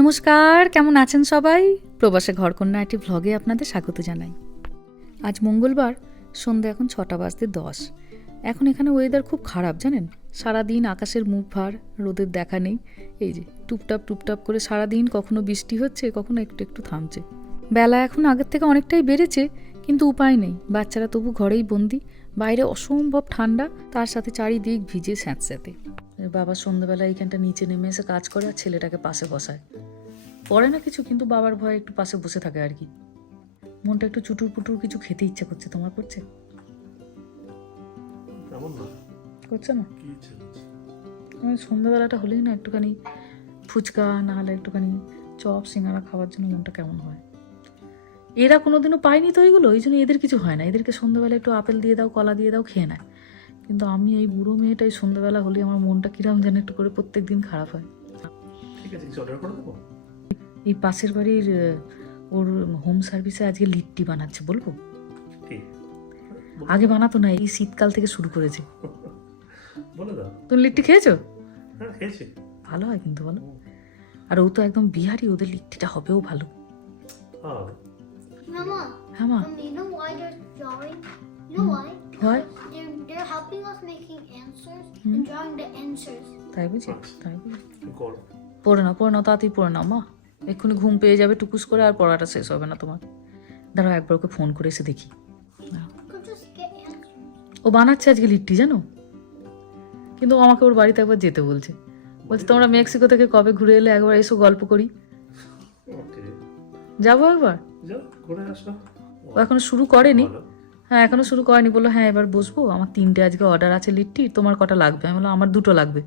নমস্কার, কেমন আছেন সবাই? প্রবাসে ঘরকন্যা একটি ভ্লগে আপনাদের স্বাগত জানাই। আজ মঙ্গলবার, সন্ধ্যা এখন ছটা বাজতে দশ। এখন এখানে ওয়েদার খুব খারাপ, জানেন? সারাদিন আকাশের মুখ ভার, রোদের দেখা নেই। এই যে, টুপটাপ টুপটাপ করে সারাদিন কখনো বৃষ্টি হচ্ছে, কখনো একটু একটু থামছে। বেলা এখন আগের থেকে অনেকটাই বেড়েছে, কিন্তু উপায় নেই। বাচ্চারা তবু ঘরেই বন্দি। বাইরে অসম্ভব ঠান্ডা তার সাথে চারিদিক ভিজে স্যাঁতস্যাঁতে। বাবা সন্ধ্যাবেলা এইখানটা নিচে নেমে এসে কাজ করে আর ছেলেটাকে পাশে বসায়। পড়ে না কিছু কিন্তু বাবার ভয়ে একটু পাশে বসে থাকে আর কি। মনটা একটু চুটুর পুটুর কিছু খেতে ইচ্ছা করছে। তোমার করছে? করছে না? আমি সন্ধ্যাবেলাটা হলেই না একটুখানি ফুচকা না হলে একটুখানি চপ সিঙ্গারা খাওয়ার জন্য মনটা কেমন হয়। এরা কোনোদিনও পায়নি তো ওইগুলো ওই জন্য এদের কিছু হয় না। এদেরকে সন্ধ্যাবেলা একটু আপেল দিয়ে দাও কলা দিয়ে দাও খেয়ে নেয়। কিন্তু আমি এই বুড়ো মেয়েটাই সন্ধ্যাবেলা হলে আমার মনটা কিরম যেন একটু করে প্রত্যেক দিন খারাপ হয়। এই পাশের বাড়ির ওর হোম সার্ভিসে আজকে লিট্টি বানাচ্ছে বলব? আগে বানাতো না এই শীতকাল থেকে শুরু করেছে। তুমি লিট্টি খেয়েছো? হ্যাঁ ভালো হয় কিন্তু বলো। আর ও তো একদম বিহারি ওদের লিট্টিটা হবেও ভালো। হ্যাঁ Mama, হ্যাঁ মা um, you know why they're drawing? You know why? Why? They're, they're helping us making answers Hmm. and drawing the answers. তাই বুঝি তাই বুঝি পড়ে নাও পড়ে নাও তাড়াতাড়ি পড়ে নাও মা এক্ষুনি ঘুম পেয়ে যাবে টুকুস করে আর পড়াটা শেষ হবে না তোমার দাঁড়াও একবার ওকে ফোন করে এসে দেখি. ও বানাচ্ছে আজকে লিট্টি জানো কিন্তু ও আমাকে ওর বাড়িতে একবার যেতে বলছে বলছে তোমরা মেক্সিকো থেকে কবে ঘুরে এলে একবার এসো গল্প করি যাব একবার? ও এখনও শুরু করেনি? হ্যাঁ এখনও শুরু করেনি। বলল হ্যাঁ এবার বসবো। আমার তিনটে আজকে অর্ডার আছে লিট্টি তোমার কটা লাগবে? আমি বললাম আমার দুটো লাগবে।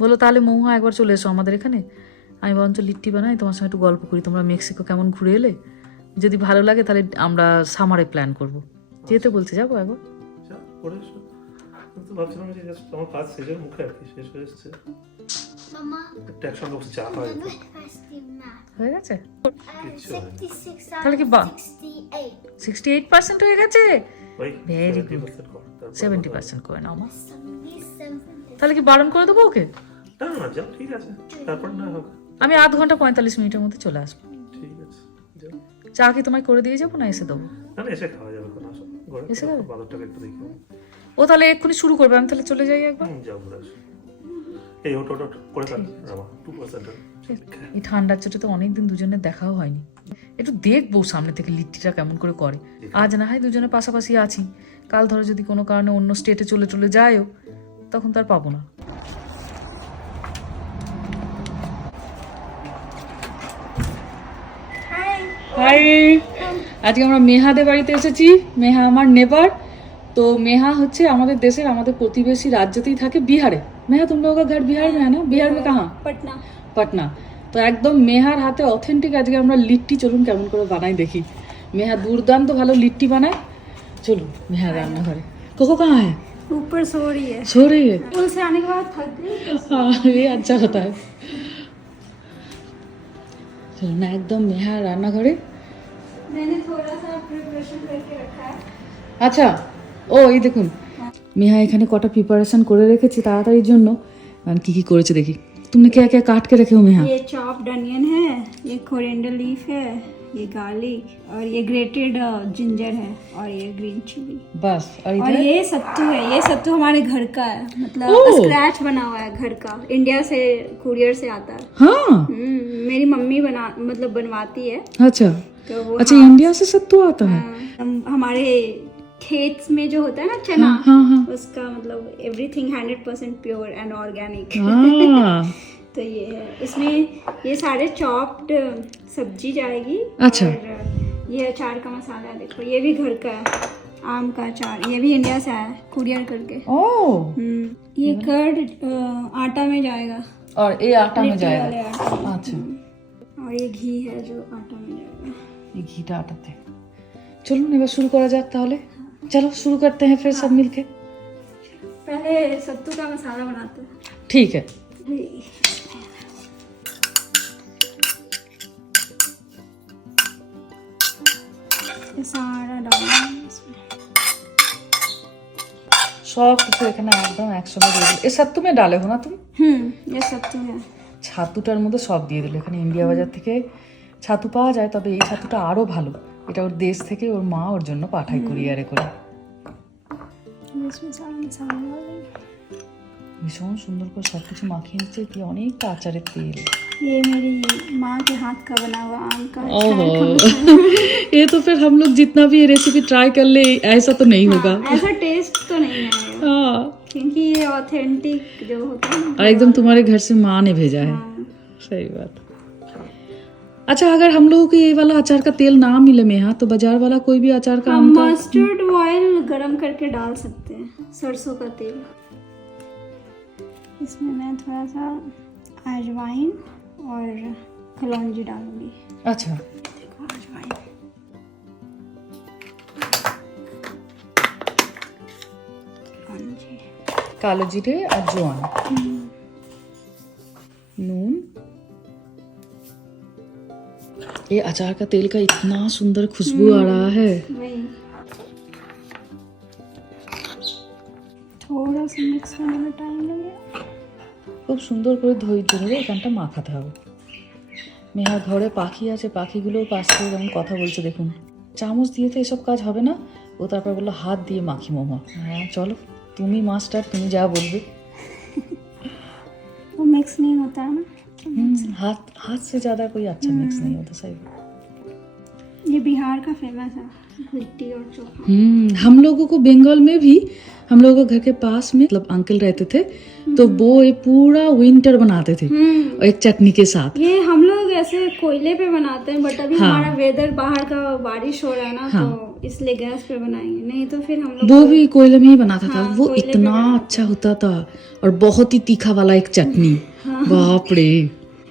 বলল তাহলে মৌহা একবার চলে এসো আমাদের এখানে। আমি বরঞ্চ লিট্টি বানাই তোমার সঙ্গে একটু গল্প করি। তোমরা মেক্সিকো কেমন ঘুরে এলে? যদি ভালো লাগে তাহলে আমরা সামারে প্ল্যান করব। যেতে বলছে যাব একবার? ভাবছিলাম যে আমার কাজ শেষের মুখে আর কি শেষ হয়ে একটা একসঙ্গে বসে চা খাওয়া যেত। Remember if I did math? হয়ে গেছে? Good job. 66 তাহলে কি বা- সিক্সটি এইট পার্সেন্ট হয়ে গেছে? ওই Very 70% কর, তারপর সেভেন্টি পার্সেন্ট করে নাও মা। তাহলে কি বারণ করে দেবো ওকে? না না না, যাও ঠিক আছে। তারপর না হবে আমি আধ ঘণ্টা পঁয়তাল্লিশ মিনিটের মধ্যে চলে আসব। ঠিক আছে চা কি তোমায় করে দিয়ে যাব না এসে দেবো? না না এসে খাওয়া যাবে কোনো এসে খাবে? বাজারটাকে একটু দেখি ও তাহলে এক্ষুনি শুরু করবে আমি তাহলে চলে যাই একবার। এই ওটো ওটো করে ফেল টু পার্সেন্ট এই ঠান্ডার চোটে তো অনেকদিন দুজনের দেখাও হয়নি। একটু দেখব সামনে থেকে লিট্টিটা কেমন করে করে। আজ না হয় দুজনে পাশাপাশি আছি। কাল ধরো যদি কোনো কারণে অন্য স্টেটে চলে চলে যায়ও তখন তার পাবো না। হাই আজকে আমরা মেহাদের বাড়িতে এসেছি। মেহা আমার নেবার তো মেহা হচ্ছে আমাদের দেশের আমাদের প্রতিবেশী রাজ্যতেই থাকে বিহারে মেহা তুম লোক ঘর বিহার में है ना बिहार में कहाँ Patna. পাটনা তো একদম মেহার হাতে অথেন্টিক আজকে আমরা লিট্টি চলুন কেমন করে বানাই দেখি মেহা দুর্দান্ত ভালো লিট্টি বানায় চলুন মেহার রান্নাঘরে কোকো কাহা है ऊपर सो रही है सो रही है स्कूल से आने के बाद थक गई हाँ ये अच्छा होता है চলুন একদম মেহার রান্নাঘরে मैंने थोड़ा सा प्रिपरेशन करके रखा है আচ্ছা ও এই দেখুন মেহা এখানে কটা প্রিপারেশন করে রেখেছি তাড়াতাড়ির জন্য আর কি কি করেছে দেখি তুমি কে কে কাট के रखे हो मेहा ये चॉप्ड अनियन है ये कोरिएंडर लीफ है ये गार्लिक और ये ग्रेटेड जिंजर है और ये ग्रीन चिली बस और और इधर ये सत्तू है ये सत्तू हमारे घर का है मतलब ओह! स्क्रैच बना हुआ है घर का इंडिया से कुरियर से आता है हाँ हम्म, मेरी मम्मी बना मतलब बनवाती है अच्छा तो वो अच्छा इंडिया से सत्तू आता है हम- हमारे खेत में जो होता है ना चना हाँ हाँ उसका मतलब everything hundred percent pure and organic हाँ तो ये है इसमें ये सारे चॉप्ड सब्जी जाएगी अच्छा। और ये अचार का मसाला है देखो ये भी घर का है आम का अचार ये भी इंडिया से आया है कुरियर करके ओ हम्म, ये कर्ड अ, आटा में जाएगा और ये आटा में लिट्टी वाले जाएगा आटा में। अच्छा और ये घी है जो आटा में जाएगा এই ঘিটা আটাতে চলুন এবার শুরু করা যাক তাহলে চলো শুরু করতে हैं फिर सब मिलके पहले सत्तू का मसाला बनाते हैं ठीक है ये सारा डालना है इसमें সব কিছু এখানে একদম একসঙ্গে দিয়ে দিল এ সত্তু মে ডালে হো না তুমি हम्म ये सब तो है ছাতুটার মধ্যে সব দিয়ে দিল এখানে ইন্ডিয়া বাজার থেকে ছাতু পাওয়া যায় তবে এই ছাতুটা আরও ভালো এটা ওর দেশ থেকে ওর মা ওর জন্য পাঠায় কুরিয়ারে করে इसमें सारा मसाला डाल ভীষণ সুন্দর করে সব কিছু মাখিয়ে নিচ্ছে দিয়ে অনেকটা আচারের তেল ये मेरी माँ के हाथ का बना हुआ आम का ओहो ये तो फिर हम लोग जितना भी ये रेसिपी ट्राई कर ले ऐसा तो नहीं होगा ऐसा टेस्ट तो नहीं आएगा हाँ क्योंकि ये ऑथेंटिक जो होता है ना और एकदम तुम्हारे घर से माँ ने भेजा है हाँ, सही बात अच्छा अगर हम लोगों को ये वाला अचार का तेल ना मिले में यहाँ तो बाज़ार वाला कोई भी अचार का हम मस्टर्ड ऑयल गरम करके डाल सकते हैं सरसों का तेल। इसमें मैं थोड़ा सा अजवाइन और कलौंजी डालूँगी। अच्छा। देखो अजवाइन। कालो जीरे और जवान नून। ये अचार का तेल का इतना सुंदर खुशबू आ रहा है वही थोड़ा सा मिक्स करने में टाइम लगेगा খুব সুন্দর করে ধৈর্য ধরে এখানটা মাখাতে হবে মেহার ঘরে পাখি আছে পাখিগুলোও পাশ থেকে যেমন কথা বলছে দেখুন চামচ দিয়ে তো এসব কাজ হবে না ও তারপর বললো হাত দিয়ে মাখি মোমা হ্যাঁ চলো তুমি মাস্টার তুমি যা বলবে वो मिक्स नहीं होता है ना हम्म, हाथ हाथ से ज़्यादा कोई अच्छा मिक्स नहीं होता सही। ये बिहार का फ़ेमस है लिट्टी और चोखा। हम्म हम लोगों को बंगाल में भी हम लोगों के घर के पास में मतलब अंकल रहते थे तो वो ये पूरा विंटर बनाते थे हम्म। और एक चटनी के साथ। ये हम लोग ऐसे कोयले पे बनाते हैं बट अभी हाँ। हमारा वेदर बाहर का बारिश हो रहा है ना हाँ। तो इसलिए गैस पे बनाएंगे नहीं तो फिर हम लोग वो भी कोयले में ही बनाता था हाँ, वो कोयले पे इतना बनाते अच्छा होता था और बहुत ही तीखा वाला एक चटनी हाँ। बाप रे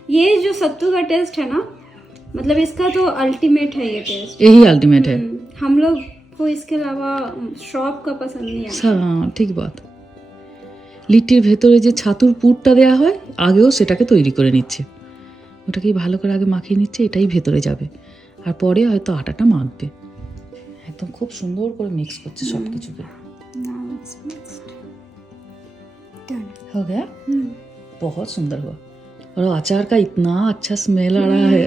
ये जो सत्तू का टेस्ट है ना मतलब इसका तो अल्टीमेट है ये टेस्ट यही अल्टीमेट है हम्म, हम लोग को इसके अलावा शॉप का पसंद नहीं आता হ্যাঁ ঠিক বাত লিট্টির ভেতরে যে ছাতুর পুরটা দেওয়া হয় আগেও সেটাকে তৈরি করে নিচ্ছে ওটাকেই ভালো করে আগে মাখিয়ে নিচ্ছে এটাই ভেতরে যাবে আর পরে হয়তো আটাটা মাখবে একদম খুব সুন্দর করে মিক্স করছে সব কিছুকে हो गया बहुत सुंदर हुआ और अचार का इतना अच्छा स्मेल आ रहा है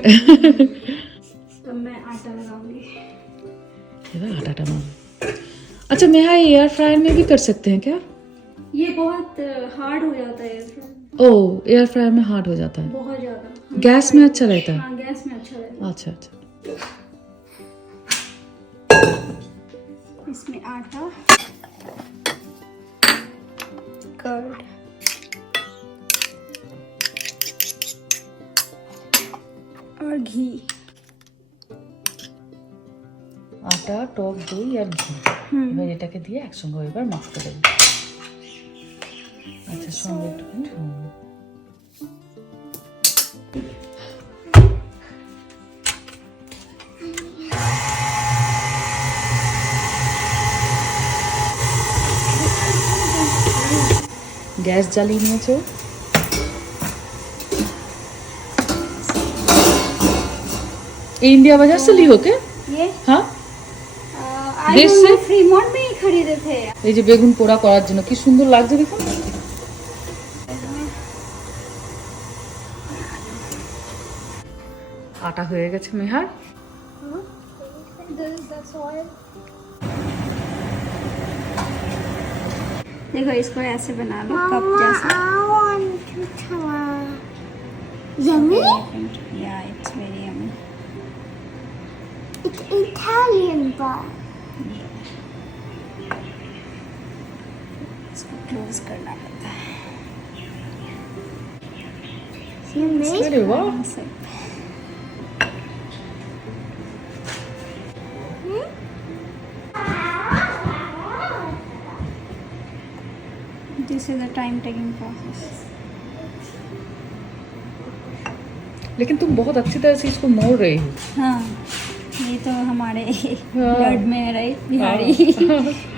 तो मैं आटा लगाऊँगी आटा टमा अच्छा नेहा ये एयर फ्रायर में भी कर सकते हैं क्या ये बहुत हार्ड हो जाता है एयर ओ एयर फ्रायर में हार्ड हो जाता है बहुत ज़्यादा गैस में अच्छा रहता है हाँ, गैस में अच्छा रहता है अच्छा अच्छा इसमें आटा कर्ड और घी আটা টক দই আর ঘি হুম। এবার এটাকে দিয়ে একসঙ্গে এবার মাখতে দেবে আচ্ছা সঙ্গে একটুখানি গ্যাস জ্বালিয়ে নিয়েছো ये इंडिया बाजार से ली हो के ये हाँ आई देश से? फ्रीमोंट में ही खरीदे थे এই যে বেগুন পোড়া করার জন্য কি সুন্দর লাগছে দেখুন আটা হয়ে গেছে মেহার देखो इसको ऐसे बना लो कप जैसा I want to try. Yummy? yeah it's very yummy It's Italian bar. इसको क्लोज करना पड़ता है You made अरे वाह ऐसे। Is a time taking process. लेकिन तुम बहुत अच्छी तरह से इसको मोड़ रहे हो हाँ ये तो हमारे हाँ। ब्लड में है राइट बिहारी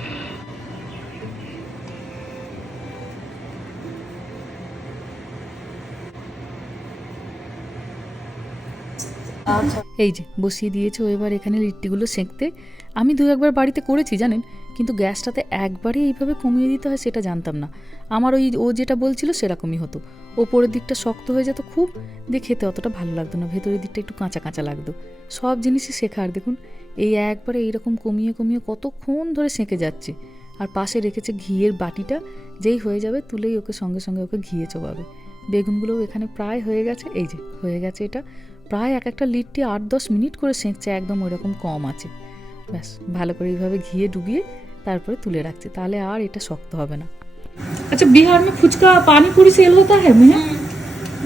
এই যে, বসিয়ে দিয়েছে ও এবার এখানে লিট্টিগুলো সেঁকতে। আমি দু একবার বাড়িতে করেছি, জানেন? কিন্তু গ্যাসটাতে একবারে এইভাবে কমিয়ে দিতে হয় সেটা জানতাম না। আমার ওই, ও যেটা বলছিল সেরকমই হতো। ওপরের দিকটা শক্ত হয়ে যেত খুব, দিয়ে খেতে অতটা ভালো লাগতো না, ভেতরের দিকটা একটু কাঁচা কাঁচা লাগতো। সব জিনিসই শেখার দেখুন, এই একবারে এইরকম কমিয়ে কমিয়ে কতক্ষণ ধরে সেঁকে যাচ্ছে। আর পাশে রেখেছে ঘিয়ের বাটিটা, যেই হয়ে যাবে তুলেই ওকে সঙ্গে সঙ্গে ওকে ঘিয়ে চোবাবে। বেগুনগুলোও এখানে প্রায় হয়ে গেছে, এই যে, হয়ে গেছে এটা। প্রায় এক একটা লিটটি আট দশ মিনিট করে সেঁকছে একদম ওইরকম কম আছে ব্যাস ভালো করে এইভাবে ঘিয়ে ডুবিয়ে তারপরে তুলে রাখছে তাহলে আর এটা শক্ত হবে না अच्छा बिहार में फुचका पानी पूरी सेल होता है मैं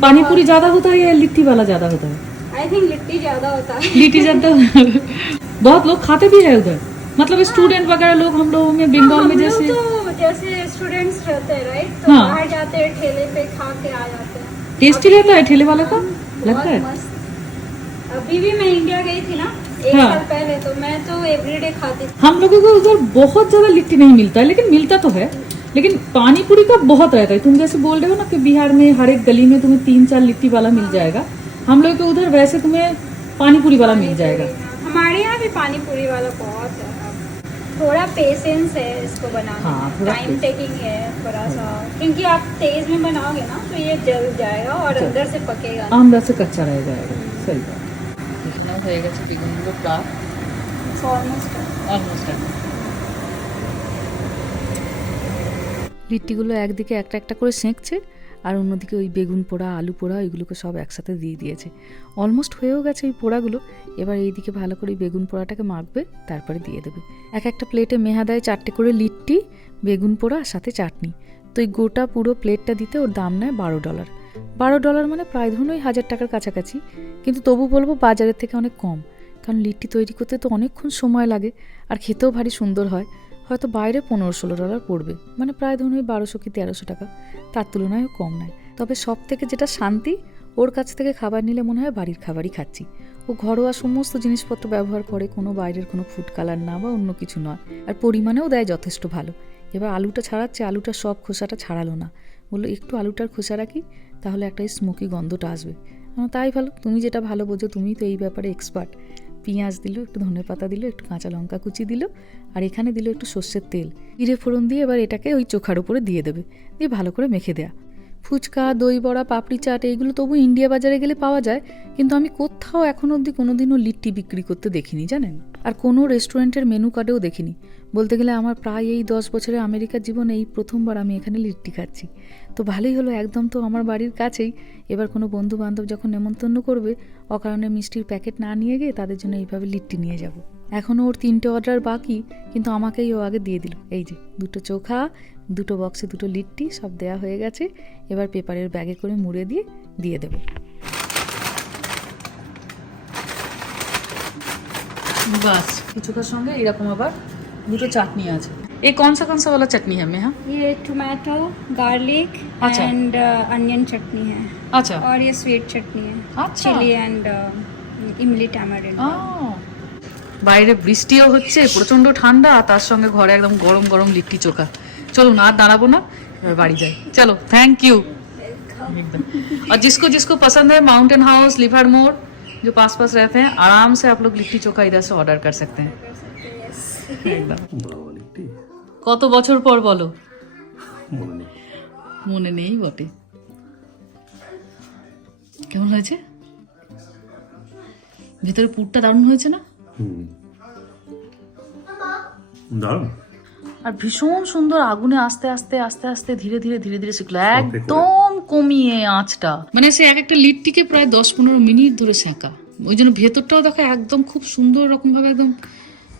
पानी पूरी ज्यादा होता है या लिट्टी वाला ज्यादा होता है आई थिंक लिट्टी ज्यादा होता है लिट्टी ज्यादा बहुत लोग खाते भी है उधर मतलब स्टूडेंट वगैरह लोग हम लोगों में बंगाल हम में लोग जैसे तो जैसे स्टूडेंट्स रहते हैं राइट तो हाँ। बाहर जाते हैं ठेले पे खा के आ जाते हैं टेस्टी रहता है ठेले वाले का लगता बहुत है मस्त अभी भी मैं इंडिया गई थी ना एक हाँ। साल पहले तो मैं तो एवरीडे खाती थी। हम लोगों को उधर बहुत ज़्यादा लिट्टी नहीं मिलता है लेकिन मिलता तो है लेकिन पानी पूरी का बहुत रहता है। तुम जैसे बोल रहे हो ना कि बिहार में हर एक गली में तुम्हें तीन चार लिट्टी वाला मिल जाएगा हम लोग के उधर वैसे तुम्हें पानी पूरी वाला मिल जाएगा। हमारे यहाँ भी पानी पूरी वाला बहुत है। थोड़ा पेशेंस है इसको बनाना हाँ, टाइम टेकिंग है थोड़ा सा। क्योंकि आप तेज में बनाओगे ना तो ये जल जाएगा और। अंदर से पकेगा। अंदर से कच्चा रह जाएगा। सही बात। আমার হয়ে গেছে বেগুনগুলো প্রায় অলমোস্ট লিট্টিগুলো একদিকে একটা একটা করে সেঁকছে আর অন্যদিকে ওই বেগুন পোড়া আলু পোড়া ওইগুলোকে সব একসাথে দিয়ে দিয়েছে। অলমোস্ট হয়েও গেছে ওই পোড়াগুলো এবার এই দিকে ভালো করে বেগুন পোড়াটাকে মাখবে তারপরে দিয়ে দেবে। এক একটা প্লেটে মেহাদায় চারটে করে লিট্টি বেগুন পোড়া আর সাথে চাটনি। তো এই গোটা পুরো প্লেটটা দিতে ওর দাম নেয় বারো ডলার বারো ডলার মানে প্রায় ধরুন ওই হাজার টাকার কাছাকাছি। কিন্তু তবু বলব বাজারের থেকে অনেক কম। কারণ লিট্টি তৈরি করতে তো অনেকক্ষণ সময় লাগে, আর খেতেও ভারী সুন্দর হয়। হয়তো বাইরে পনেরো ষোলো ডলার পড়বে। মানে প্রায় ধরুন ওই বারোশো কি তেরোশো টাকা। তার তুলনায়ও কম নেয়। তবে সব থেকে যেটা শান্তি, ওর কাছ থেকে খাবার নিলে মনে হয় বাড়ির খাবারই খাচ্ছি। ও ঘরোয়া সমস্ত জিনিসপত্র ব্যবহার করে, কোনো বাইরের কোনো ফুড কালার না বা অন্য কিছু নয়। আর পরিমাণেও দেয় যথেষ্ট ভালো। এবার আলুটা ছাড়াচ্ছে, আলুটা সব খোসাটা ছাড়ালো না। বলল, একটু আলুটার খোসা রাখি তাহলে একটা স্মোকি গন্ধটা আসবে। তাই ভালো, তুমি যেটা ভালো বোঝো তুমি তো এই ব্যাপারে এক্সপার্ট পেঁয়াজ দিল, একটু ধনে পাতা দিল, একটু কাঁচা লঙ্কা কুচি দিল, আর এখানে দিল একটু সর্ষের তেল। জিরে ফোড়ন দিয়ে এবার এটাকে ওই চোখার উপরে দিয়ে দেবে, দিয়ে ভালো করে মেখে দেয়া। ফুচকা, দই বড়া, পাপড়ি চাট, এইগুলো তবু ইন্ডিয়া বাজারে গেলে পাওয়া যায়, কিন্তু আমি কোথাও এখন অবধি কোনোদিনও লিট্টি বিক্রি করতে দেখিনি, জানেন? আর কোনো রেস্টুরেন্টের মেনু কার্ডেও দেখিনি। বলতে গেলে আমার প্রায় এই দশ বছরের আমেরিকার জীবনে এই প্রথমবার আমি এখানে লিট্টি খাচ্ছি। তো ভালোই হলো, একদম তো আমার বাড়ির কাছেই। এবার কোনো বন্ধু বান্ধব যখন নেমন্তন্ন করবে, অকারণে মিষ্টির প্যাকেট না নিয়ে গিয়ে তাদের জন্য এইভাবে লিট্টি নিয়ে যাব। এখনও ওর তিনটে অর্ডার বাকি, কিন্তু আমাকেই ও আগে দিয়ে দিল। এই যে, দুটো চোখা, দুটো বক্সে দুটো লিট্টি, সব দেয়া হয়ে গেছে। এবার পেপারের ব্যাগে করে মুড়ে দিয়ে দিয়ে দেবে। বাস, কিছুটার সঙ্গে এরকম আবার দুটো চাটনি আছে এই কন সা কন সা वाला चटनी है मेहा ये टोमेटो गार्लिक अच्छा। एंड अनियन चटनी है अच्छा और ये स्वीट चटनी है अच्छा। चिली एंड इमली टैमरिन আহ, বাইরে বৃষ্টিও হচ্ছে প্রচন্ড ঠান্ডা আর তার সঙ্গে ঘরে একদম গরম গরম লিট্টি চোখা চলুন আর দাঁড়াবো না এবার বাড়ি যাই চলো থ্যাংক ইউ और जिसको जिसको पसंद है माउंटेन हाउस लिफर मोड़ जो पास पास रहते हैं आराम से आप लोग लिट्टी चोखा इधर से ऑर्डर कर सकते हैं একদম বাবা লিখটি কত বছর পর বলো? মনে নেই। বটে। কেমন হয়েছে? ভেতরে পুরটা দারুণ হয়েছে না? দারুণ। আর ভীষণ সুন্দর আগুনে আস্তে আস্তে আস্তে আস্তে ধীরে ধীরে ধীরে ধীরে শিখলো। একদম কমিয়ে আঁচটা। মানে সে এক একটা লিটটিকে প্রায় দশ পনেরো মিনিট ধরে সেঁকা ওই জন্য ভেতরটাও দেখো একদম খুব সুন্দর রকম ভাবে একদম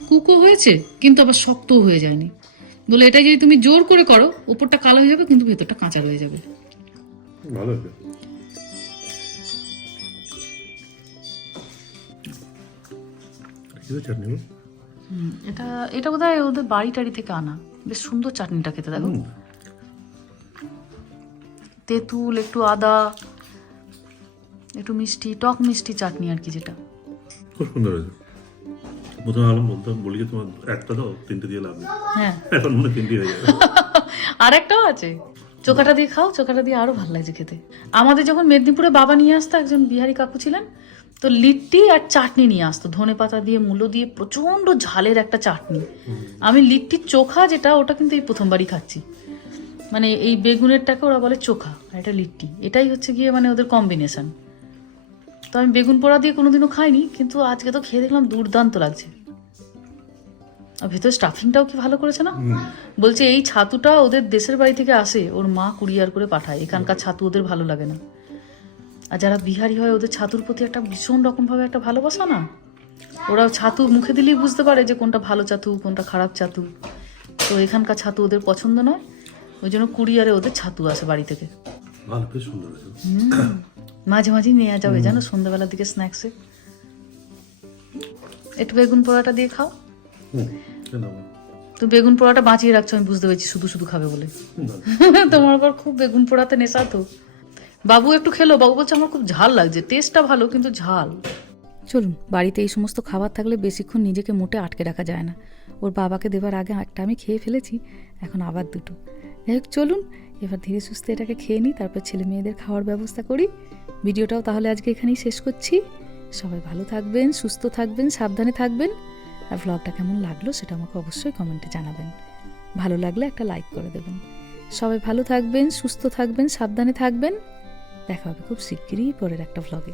কুকো হয়েছে কিন্তু আবার শক্তও হয়ে যায়নি। বলে এটা যদি তুমি জোর করে করো উপরটা কালো হয়ে যাবে কিন্তু ভেতরটা কাঁচা রয়ে যাবে। ভালো এটা এটা বোধহয় ওদের বাড়ি টাড়ি থেকে আনা। বেশ সুন্দর চাটনিটা খেতে দেখো। তেঁতুল একটু আদা একটু মিষ্টি টক মিষ্টি চাটনি আর কি যেটা। খুব সুন্দর হয়েছে। প্রথমে আলম বলতাম বলি যে তোমার একটা দাও তিনটে দিয়ে লাভ নেই হ্যাঁ এখন মনে তিনটে হয়ে যাবে আর একটাও আছে চোখাটা দিয়ে খাও চোখাটা দিয়ে আরও ভালো লাগছে খেতে আমাদের যখন মেদিনীপুরে বাবা নিয়ে আসতো একজন বিহারি কাকু ছিলেন তো লিট্টি আর চাটনি নিয়ে আসতো ধনে পাতা দিয়ে মূলো দিয়ে প্রচণ্ড ঝালের একটা চাটনি। আমি লিট্টির চোখা যেটা ওটা কিন্তু এই প্রথমবারই খাচ্ছি। মানে এই বেগুনেরটাকে ওরা বলে চোখা আর এটা লিট্টি। এটাই হচ্ছে গিয়ে মানে ওদের কম্বিনেশন তো আমি বেগুন পোড়া দিয়ে কোনোদিনও খাইনি কিন্তু আজকে তো খেয়ে দেখলাম দুর্দান্ত লাগছে। আর ভেতরে স্টাফিংটাও কি ভালো করেছে না? বলছে এই ছাতুটা ওদের দেশের বাড়ি থেকে আসে ওর মা কুরিয়ার করে পাঠায় এখানকার ছাতু ওদের ভালো লাগে না। আর যারা বিহারি হয় ওদের ছাতুর প্রতি একটা ভীষণ রকমভাবে একটা ভালোবাসা না? ওরা ছাতু মুখে দিলেই বুঝতে পারে যে কোনটা ভালো ছাতু কোনটা খারাপ ছাতু। তো এখানকার ছাতু ওদের পছন্দ নয় ওই জন্য কুরিয়ারে ওদের ছাতু আসে বাড়ি থেকে। ভালো বেশ সুন্দর হয়েছে মাঝে মাঝেই নেওয়া যাবে জানো সন্ধ্যাবেলার দিকে স্ন্যাক্সে একটু বেগুন পোড়াটা দিয়ে খাও। হুম তো বেগুন পোড়াটা বাঁচিয়ে রাখছো আমি বুঝতে পেরেছি শুধু শুধু খাবে বলে। তোমার আবার খুব বেগুন পোড়াতে নেশা তো। বাবু একটু খেলো বাবু বলছে আমার খুব ঝাল লাগছে টেস্টটা ভালো কিন্তু ঝাল। চলুন বাড়িতে এই সমস্ত খাবার থাকলে বেশিক্ষণ নিজেকে মোটে আটকে রাখা যায় না। ওর বাবাকে দেবার আগে একটা আমি খেয়ে ফেলেছি এখন আবার দুটো। যাই হোক চলুন এবার ধীরে সুস্থে এটাকে খেয়ে নিই, তারপর ছেলে মেয়েদের খাওয়ার ব্যবস্থা করি। ভিডিওটাও তাহলে আজকে এখানেই শেষ করছি। সবাই ভালো থাকবেন, সুস্থ থাকবেন, সাবধানে থাকবেন। আর ব্লগটা কেমন লাগল সেটা আমাকে অবশ্যই কমেন্টে জানাবেন। ভালো লাগলে একটা লাইক করে দেবেন। সবাই ভালো থাকবেন, সুস্থ থাকবেন, সাবধানে থাকবেন। দেখা হবে খুব শিগগিরই পরের একটা ভ্লগে